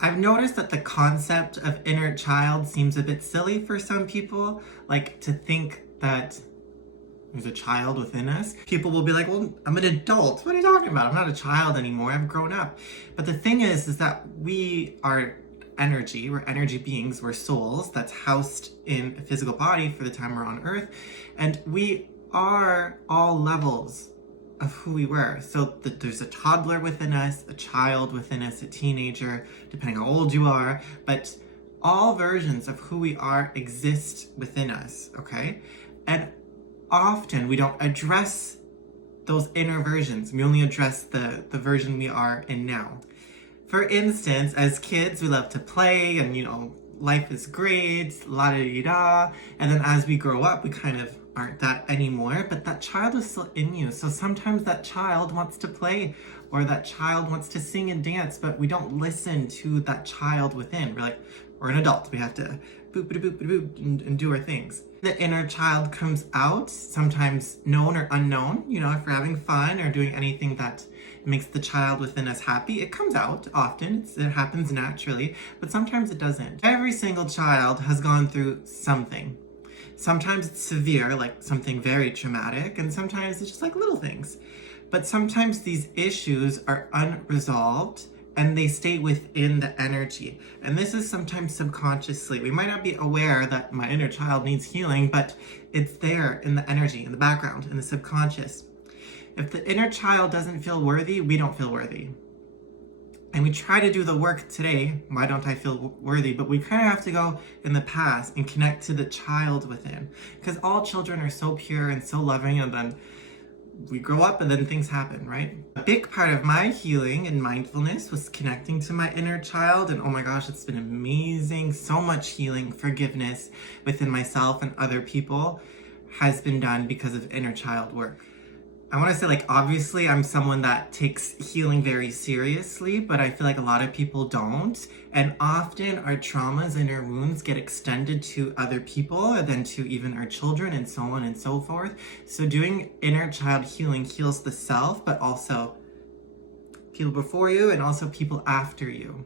I've noticed that the concept of inner child seems a bit silly for some people. Like, to think that there's a child within us. People will be like, well, I'm an adult. What are you talking about? I'm not a child anymore. I've grown up. But the thing is that we are energy. We're energy beings. We're souls that's housed in a physical body for the time we're on Earth. And we are all levels of who we were. So there's a toddler within us, a child within us, a teenager, depending how old you are. But all versions of who we are exist within us, okay? And often we don't address those inner versions. We only address the version we are in now. For instance, as kids, we love to play and, life is great, la-da-dee-da. And then as we grow up, we kind of aren't that anymore, but that child is still in you. So sometimes that child wants to play or that child wants to sing and dance, but we don't listen to that child within. We're an adult. We have to boop and do our things. The inner child comes out, sometimes known or unknown. If we're having fun or doing anything that makes the child within us happy, it comes out often. It happens naturally, but sometimes it doesn't. Every single child has gone through something. Sometimes it's severe, like something very traumatic, and sometimes it's just like little things. But sometimes these issues are unresolved and they stay within the energy. And this is sometimes subconsciously. We might not be aware that my inner child needs healing, but it's there in the energy, in the background, in the subconscious. If the inner child doesn't feel worthy, we don't feel worthy. And we try to do the work today, why don't I feel worthy? But we kind of have to go in the past and connect to the child within. Because all children are so pure and so loving, and then we grow up and then things happen, right? A big part of my healing and mindfulness was connecting to my inner child. And oh my gosh, it's been amazing. So much healing, forgiveness within myself and other people has been done because of inner child work. I want to say, obviously I'm someone that takes healing very seriously, but I feel like a lot of people don't. And often our traumas and our wounds get extended to other people and then to even our children and so on and so forth. So doing inner child healing heals the self, but also people before you and also people after you.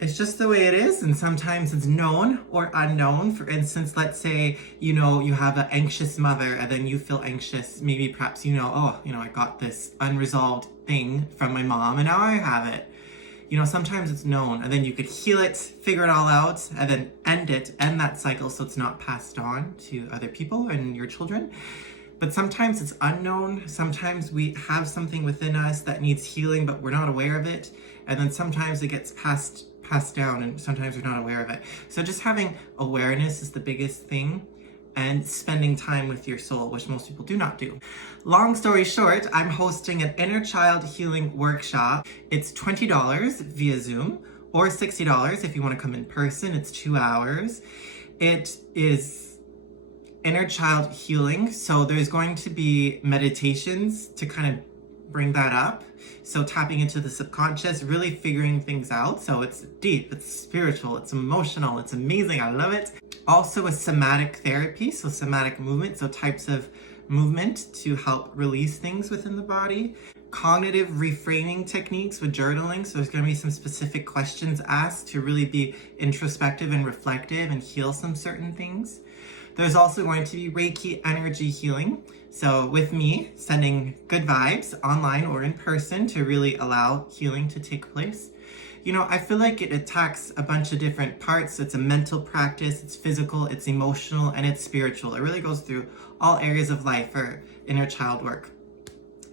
It's just the way it is, and sometimes it's known or unknown. For instance, let's say, you have an anxious mother and then you feel anxious. Maybe perhaps I got this unresolved thing from my mom and now I have it. Sometimes it's known and then you could heal it, figure it all out, and then end that cycle so it's not passed on to other people and your children. But sometimes it's unknown. Sometimes we have something within us that needs healing, but we're not aware of it. And then sometimes it gets passed down and sometimes we're not aware of it. So just having awareness is the biggest thing, and spending time with your soul, which most people do not do. Long story short, I'm hosting an inner child healing workshop. It's $20 via Zoom or $60 if you want to come in person. It's 2 hours. It is inner child healing. So there's going to be meditations to kind of bring that up. So tapping into the subconscious, really figuring things out. So it's deep, it's spiritual, it's emotional, it's amazing. I love it. Also a somatic therapy, so somatic movement, so types of movement to help release things within the body. Cognitive reframing techniques with journaling. So there's going to be some specific questions asked to really be introspective and reflective and heal some certain things. There's also going to be Reiki energy healing. So with me, sending good vibes online or in person to really allow healing to take place. I feel like it attacks a bunch of different parts. It's a mental practice, it's physical, it's emotional, and it's spiritual. It really goes through all areas of life for inner child work.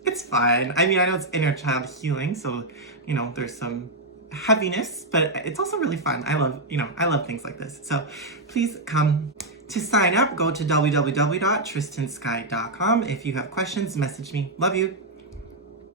It's fun. I know it's inner child healing, so, there's some heaviness, but it's also really fun. I love things like this. So please come. To sign up, go to www.tristansky.com. If you have questions, message me. Love you.